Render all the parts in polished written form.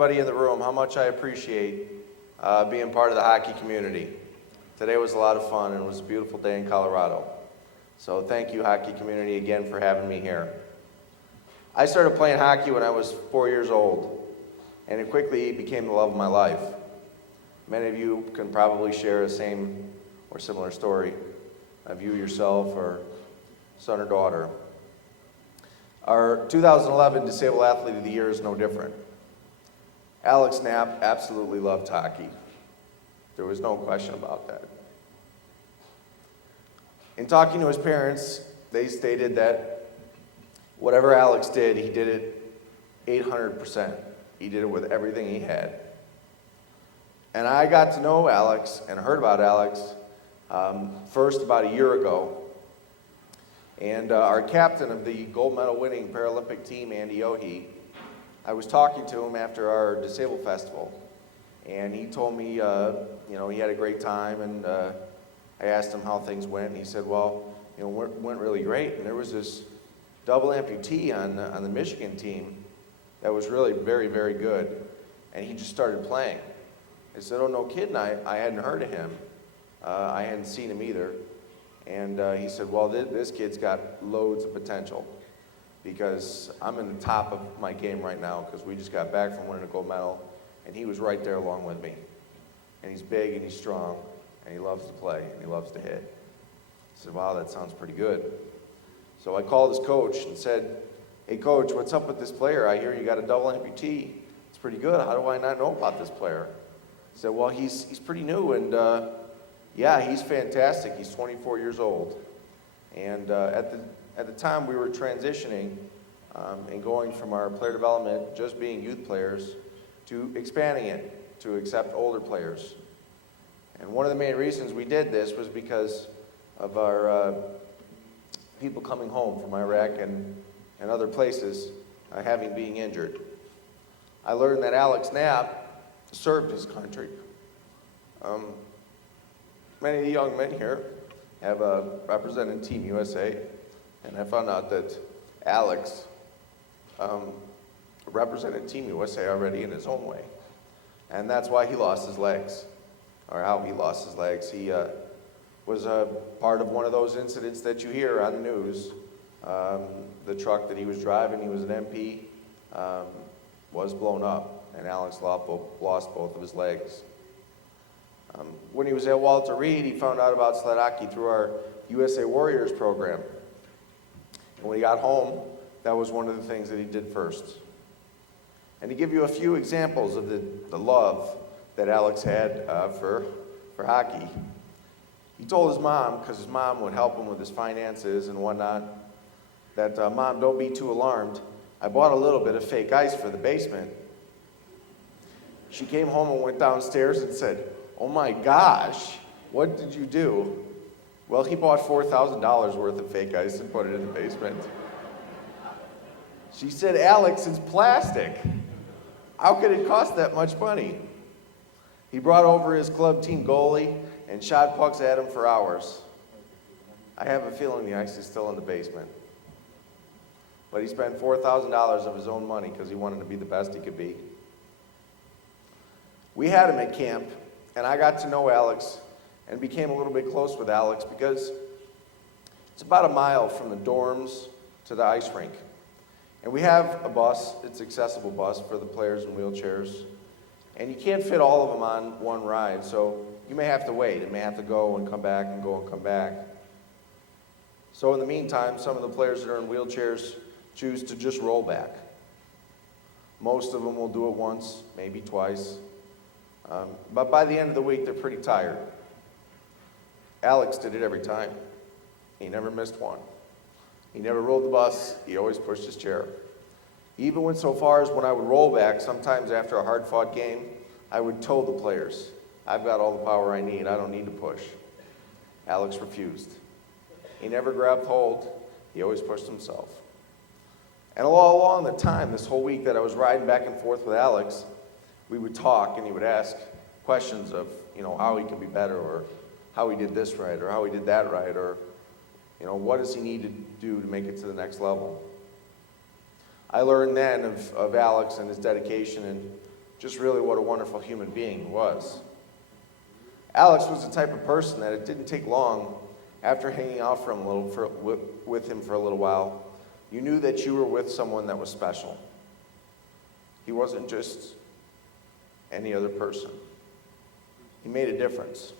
everybody in the room how much I appreciate being part of the hockey community. Today was a lot of fun and it was a beautiful day in Colorado. So thank you, hockey community, again for having me here. I started playing hockey when I was 4 years old, and it quickly became the love of my life. Many of you can probably share the same or similar story of you yourself or son or daughter. Our 2011 Disabled Athlete of the Year is no different. Alex Knapp absolutely loved hockey. There was no question about that. In talking to his parents, they stated that whatever Alex did, he did it 800%. He did it with everything he had. And I got to know Alex and heard about Alex first about a year ago. And our captain of the gold medal winning Paralympic team, Andy Ohi, I was talking to him after our Disabled Festival. And he told me, he had a great time, and I asked him how things went, and he said, well, it went really great. And there was this double amputee on the Michigan team that was really very, very good. And he just started playing. I said, oh, no kidding, I hadn't heard of him. I hadn't seen him either. And he said, well, this kid's got loads of potential because I'm in the top of my game right now because we just got back from winning a gold medal, and he was right there along with me. And he's big and he's strong, and he loves to play and he loves to hit. I said, wow, that sounds pretty good. So I called his coach and said, hey, coach, what's up with this player? I hear you got a double amputee. It's pretty good. How do I not know about this player? He said, well, he's pretty new, and yeah, he's fantastic. He's 24 years old. And at the time, we were transitioning and going from our player development, just being youth players, to expanding it to accept older players. And one of the main reasons we did this was because of our people coming home from Iraq and other places being injured. I learned that Alex Knapp served his country. Many of the young men here have represented Team USA, and I found out that Alex represented Team USA already in his own way. And that's why he lost his legs, or how he lost his legs. He was a part of one of those incidents that you hear on the news. The truck that he was driving, he was an MP, was blown up, and Alex lost both of his legs. When he was at Walter Reed, he found out about sled hockey through our USA Warriors program. And when he got home, that was one of the things that he did first. And to give you a few examples of the love that Alex had for hockey, he told his mom, because his mom would help him with his finances and whatnot, that, Mom, don't be too alarmed. I bought a little bit of fake ice for the basement. She came home and went downstairs and said, oh my gosh, what did you do? Well, he bought $4,000 worth of fake ice and put it in the basement. She said, Alex, it's plastic. How could it cost that much money? He brought over his club team goalie and shot pucks at him for hours. I have a feeling the ice is still in the basement. But he spent $4,000 of his own money because he wanted to be the best he could be. We had him at camp, and I got to know Alex and became a little bit close with Alex because it's about a mile from the dorms to the ice rink. And we have a bus, it's an accessible bus for the players in wheelchairs. And you can't fit all of them on one ride, so you may have to wait. It may have to go and come back and go and come back. So in the meantime, some of the players that are in wheelchairs choose to just roll back. Most of them will do it once, maybe twice. But by the end of the week, they're pretty tired. Alex did it every time. He never missed one. He never rode the bus. He always pushed his chair. He even went so far as when I would roll back, sometimes after a hard-fought game, I would tell the players, I've got all the power I need. I don't need to push. Alex refused. He never grabbed hold. He always pushed himself. And all along the time, this whole week that I was riding back and forth with Alex, we would talk and he would ask questions of, how he could be better, or how he did this right, or how he did that right, or, what does he need to do to make it to the next level? I learned then of Alex and his dedication and just really what a wonderful human being he was. Alex was the type of person that it didn't take long after hanging out with him for a little while, you knew that you were with someone that was special. He wasn't just any other person. He made a difference.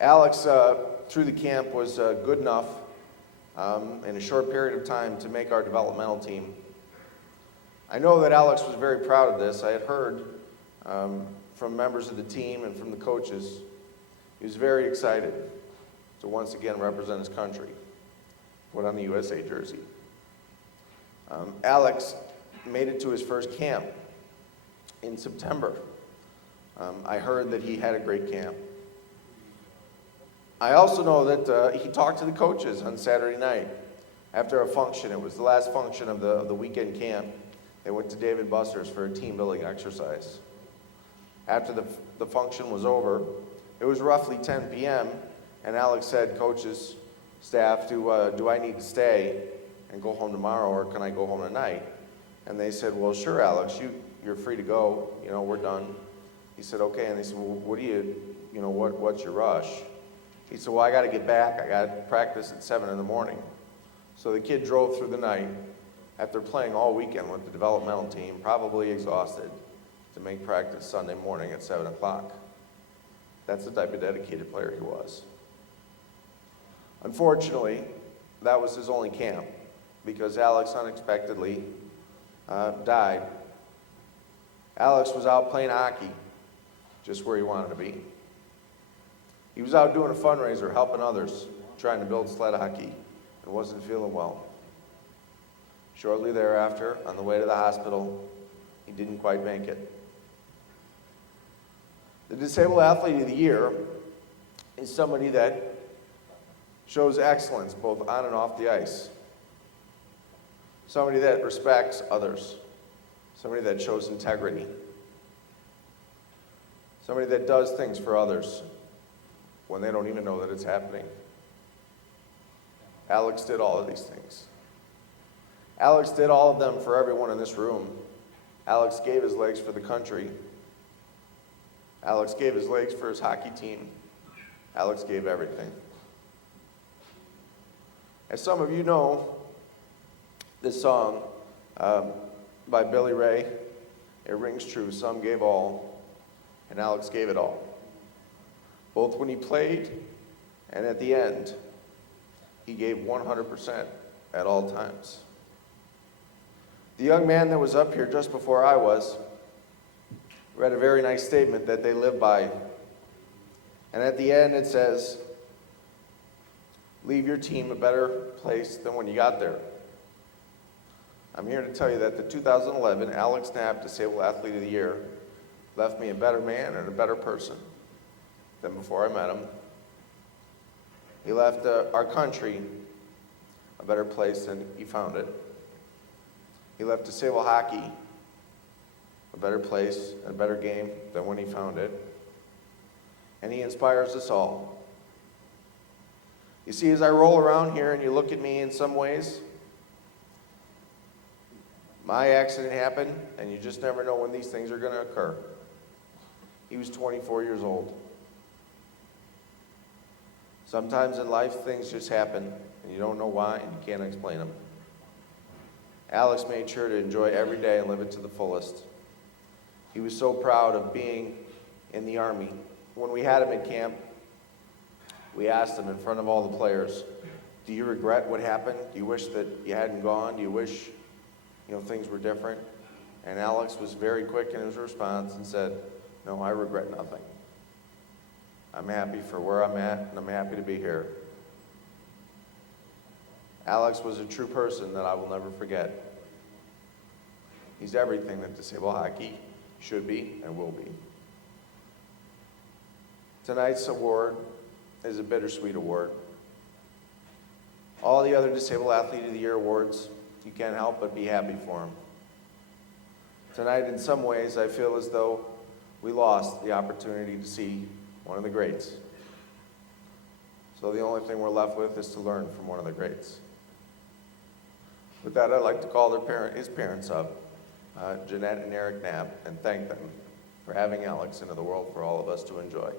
Alex, through the camp, was good enough in a short period of time to make our developmental team. I know that Alex was very proud of this. I had heard from members of the team and from the coaches. He was very excited to once again represent his country, put on the USA jersey. Alex made it to his first camp in September. I heard that he had a great camp. I also know that he talked to the coaches on Saturday night after a function. It was the last function of the weekend camp. They went to David Buster's for a team building exercise. After the function was over, it was roughly 10 p.m., and Alex said, coaches, staff, do I need to stay and go home tomorrow, or can I go home tonight? And they said, well, sure, Alex, you're free to go. We're done. He said, okay. And they said, well, what's your rush? He said, well, I got to get back. I got practice at 7 in the morning. So the kid drove through the night after playing all weekend with the developmental team, probably exhausted, to make practice Sunday morning at 7 o'clock. That's the type of dedicated player he was. Unfortunately, that was his only camp because Alex unexpectedly died. Alex was out playing hockey, just where he wanted to be. He was out doing a fundraiser, helping others, trying to build sled hockey, and wasn't feeling well. Shortly thereafter, on the way to the hospital, he didn't quite make it. The Disabled Athlete of the Year is somebody that shows excellence both on and off the ice. Somebody that respects others. Somebody that shows integrity. Somebody that does things for others when they don't even know that it's happening. Alex did all of these things. Alex did all of them for everyone in this room. Alex gave his legs for the country. Alex gave his legs for his hockey team. Alex gave everything. As some of you know, this song by Billy Ray, it rings true. Some gave all, and Alex gave it all. Both when he played and at the end, he gave 100% at all times. The young man that was up here just before I was read a very nice statement that they live by. And at the end it says, leave your team a better place than when you got there. I'm here to tell you that the 2011 Alex Knapp Disabled Athlete of the Year left me a better man and a better person than before I met him. He left our country a better place than he found it. He left disabled hockey a better place and a better game than when he found it. And he inspires us all. You see, as I roll around here and you look at me in some ways, my accident happened, and you just never know when these things are going to occur. He was 24 years old. Sometimes in life, things just happen, and you don't know why, and you can't explain them. Alex made sure to enjoy every day and live it to the fullest. He was so proud of being in the Army. When we had him at camp, we asked him in front of all the players, do you regret what happened? Do you wish that you hadn't gone? Do you wish things were different? And Alex was very quick in his response and said, no, I regret nothing. I'm happy for where I'm at, and I'm happy to be here. Alex was a true person that I will never forget. He's everything that disabled hockey should be and will be. Tonight's award is a bittersweet award. All the other Disabled Athlete of the Year awards, you can't help but be happy for them. Tonight, in some ways, I feel as though we lost the opportunity to see one of the greats. So the only thing we're left with is to learn from one of the greats. With that, I'd like to call his parents up Jeanette and Eric Knapp, and thank them for having Alex into the world for all of us to enjoy.